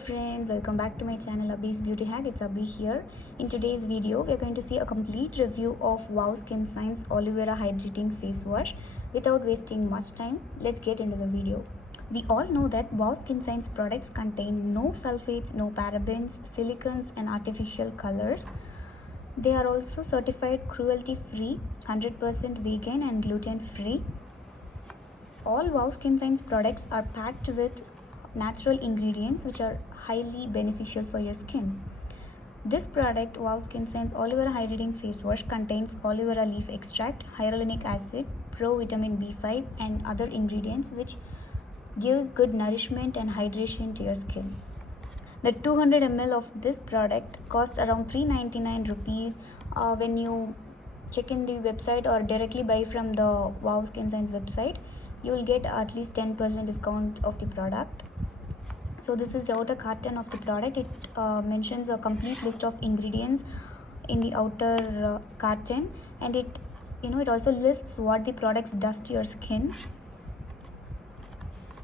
friends, welcome back to my channel Abhi's Beauty Hack. It's Abhi here. In today's video, we are going to see a complete review of Wow Skin Science Aloe Vera Hydrating Face Wash. Without wasting much time, let's get into the video. We all know that Wow Skin Science products contain no sulfates, no parabens, silicons and artificial colors. They are also certified cruelty-free, 100% vegan and gluten-free. All Wow Skin Science products are packed with natural ingredients which are highly beneficial for your skin. This product, Wow Skin Science Aloe Vera Hydrating Face Wash, contains aloe vera leaf extract, hyaluronic acid, provitamin B5 and other ingredients which gives good nourishment and hydration to your skin. The 200 ml of this product costs around 399 rupees. When you check in the website or directly buy from the Wow Skin Science website, you will get at least 10% discount of the product. So this is the outer carton of the product. It mentions a complete list of ingredients in the outer carton, and it also lists what the products does to your skin.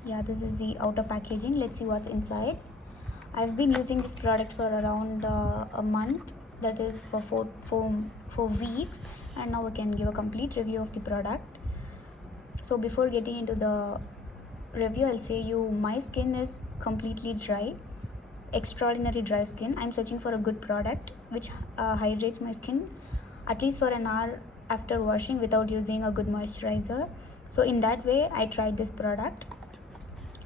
Yeah, this is the outer packaging. Let's see what's inside. I've been using this product for around a month, that is for four weeks, and now we can give a complete review of the product. So before getting into the review, I'll say my skin is completely dry, extraordinary dry skin. I'm searching for a good product which hydrates my skin at least for an hour after washing without using a good moisturizer. So in that way, I tried this product.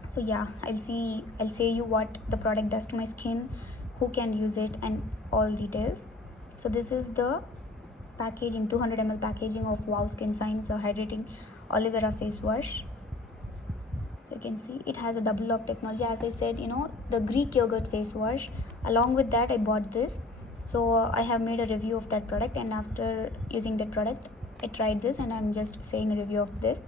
So yeah, I'll say you what the product does to my skin, who can use it, and all details. So this is the packaging, 200 ml packaging of Wow Skin Science Hydrating Aloe Vera Face Wash. So you can see it has a double lock technology. As I said, the Greek yogurt face wash. Along with that, I bought this. So I have made a review of that product, and after using that product, I tried this, and I'm just saying a review of this.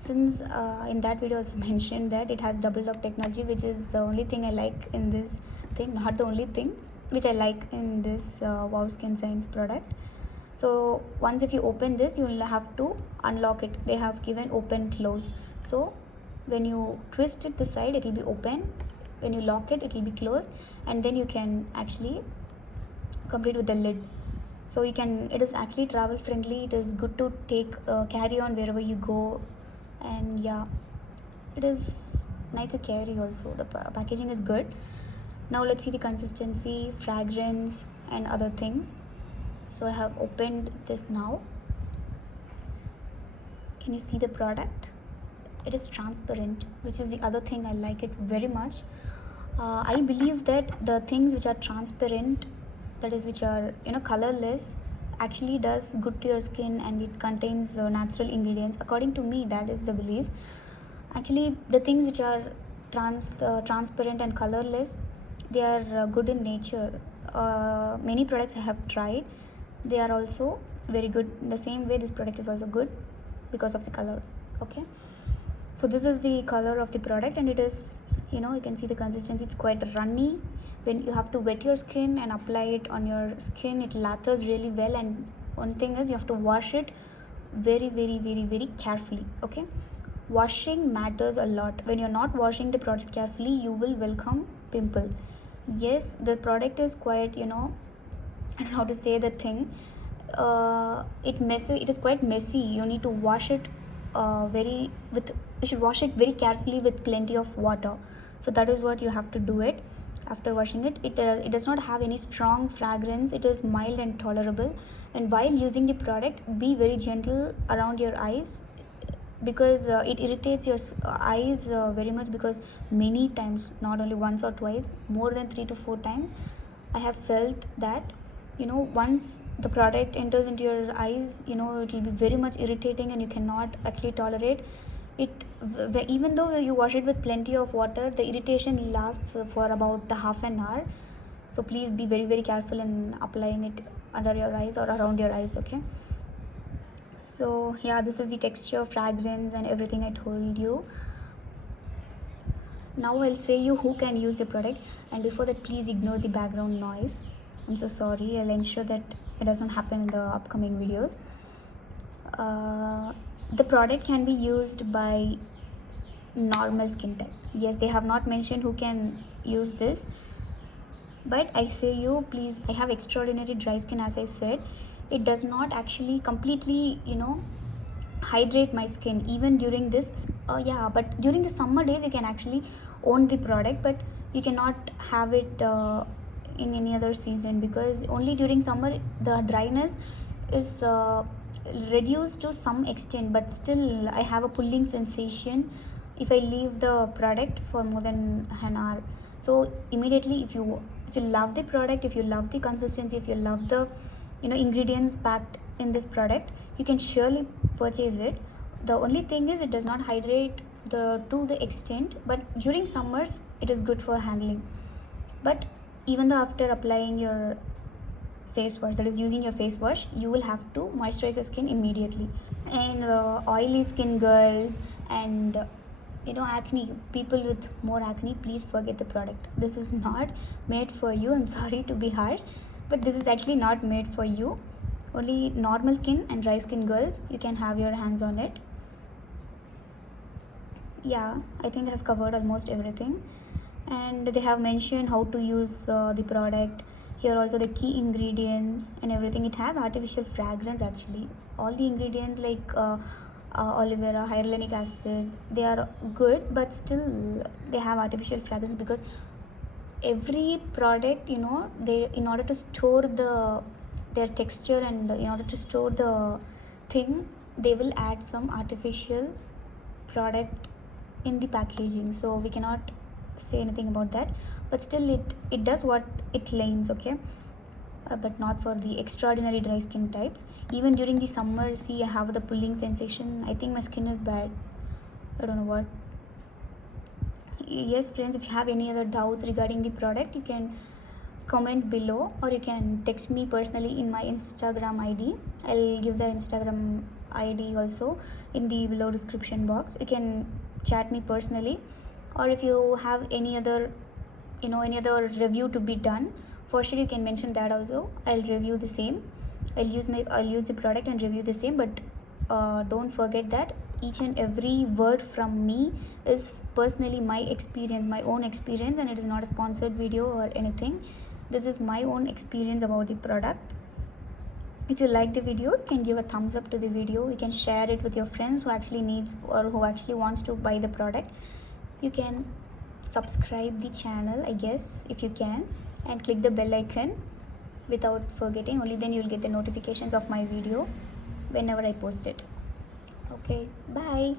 Since in that video also mentioned that it has double lock technology, which is the only thing I like in this thing, not the only thing which I like in this Wow Skin Science product. So once if you open this, you will have to unlock it. They have given open close. So when you twist it this side, it will be open. When you lock it, it will be closed, and then you can actually complete with the lid. So it is actually travel friendly. It is good to take carry on wherever you go, and yeah, it is nice to carry also. The packaging is good. Now let's see the consistency, fragrance and other things. So I have opened this now. Can you see the product? It is transparent, which is the other thing I like it very much. I believe that the things which are transparent, that is which are colorless, actually does good to your skin, and it contains natural ingredients. According to me, that is the belief. Actually, the things which are transparent and colorless, they are good in nature. Many products I have tried, they are also very good. In the same way, this product is also good because of the color. Okay, so this is the color of the product, and it is, you can see the consistency. It's quite runny. When you have to wet your skin and apply it on your skin, it lathers really well. And one thing is, you have to wash it very, very, very, very carefully. Okay, washing matters a lot. When you're not washing the product carefully, you will welcome pimple. Yes, the product is quite, I don't know how to say the thing. It is quite messy. You need to wash it you should wash it very carefully with plenty of water. So that is what you have to do it. After washing it, it does not have any strong fragrance. It is mild and tolerable. And while using the product, be very gentle around your eyes, because it irritates your eyes very much, because many times, not only once or twice, more than 3 to 4 times, I have felt that once the product enters into your eyes, it will be very much irritating, and you cannot actually tolerate it. Even though you wash it with plenty of water, the irritation lasts for about half an hour. So please be very, very careful in applying it under your eyes or around your eyes. Okay, so yeah, this is the texture, fragrance and everything I told you. Now I'll say you who can use the product, and before that, please ignore the background noise. I'm so sorry. I'll ensure that it doesn't happen in the upcoming videos. The product can be used by normal skin type. Yes, they have not mentioned who can use this, but I say you, please, I have extraordinary dry skin. As I said, it does not actually completely, hydrate my skin even during this. Yeah, but during the summer days you can actually own the product, but you cannot have it in any other season, because only during summer the dryness is reduced to some extent, but still I have a pulling sensation if I leave the product for more than an hour. So immediately, if you love the product, if you love the consistency, if you love the ingredients packed in this product, you can surely purchase it. The only thing is it does not hydrate to the extent, but during summers it is good for handling. But even though after applying your face wash, that is using your face wash, you will have to moisturize your skin immediately. And oily skin girls and acne people with more acne, please forget the product. This is not made for you. I'm sorry to be harsh, but this is actually not made for you. Only normal skin and dry skin girls, you can have your hands on it. Yeah, I think I have covered almost everything, and they have mentioned how to use the product. Here also the key ingredients and everything. It has artificial fragrance actually. All the ingredients like aloe vera, hyaluronic acid, they are good, but still they have artificial fragrance, because every product, they, in order to store their texture and in order to store the thing, they will add some artificial product in the packaging. So we cannot say anything about that, but still it does what it claims, okay. But not for the extraordinary dry skin types. Even during the summer, see, I have the pulling sensation. I think my skin is bad. I don't know what. Yes friends, if you have any other doubts regarding the product, you can comment below, or you can text me personally in my Instagram ID. I'll give the Instagram ID also in the below description box. You can chat me personally, or if you have any other review to be done, for sure you can mention that also. I'll review the same. I'll use the product and review the same, but don't forget that each and every word from me is personally my experience, my own experience, and it is not a sponsored video or anything. This is my own experience about the product. If you like the video, you can give a thumbs up to the video. You can share it with your friends who actually needs or who actually wants to buy the product. You can subscribe the channel, I guess, if you can, and click the bell icon without forgetting. Only then you will get the notifications of my video whenever I post it. Okay, bye.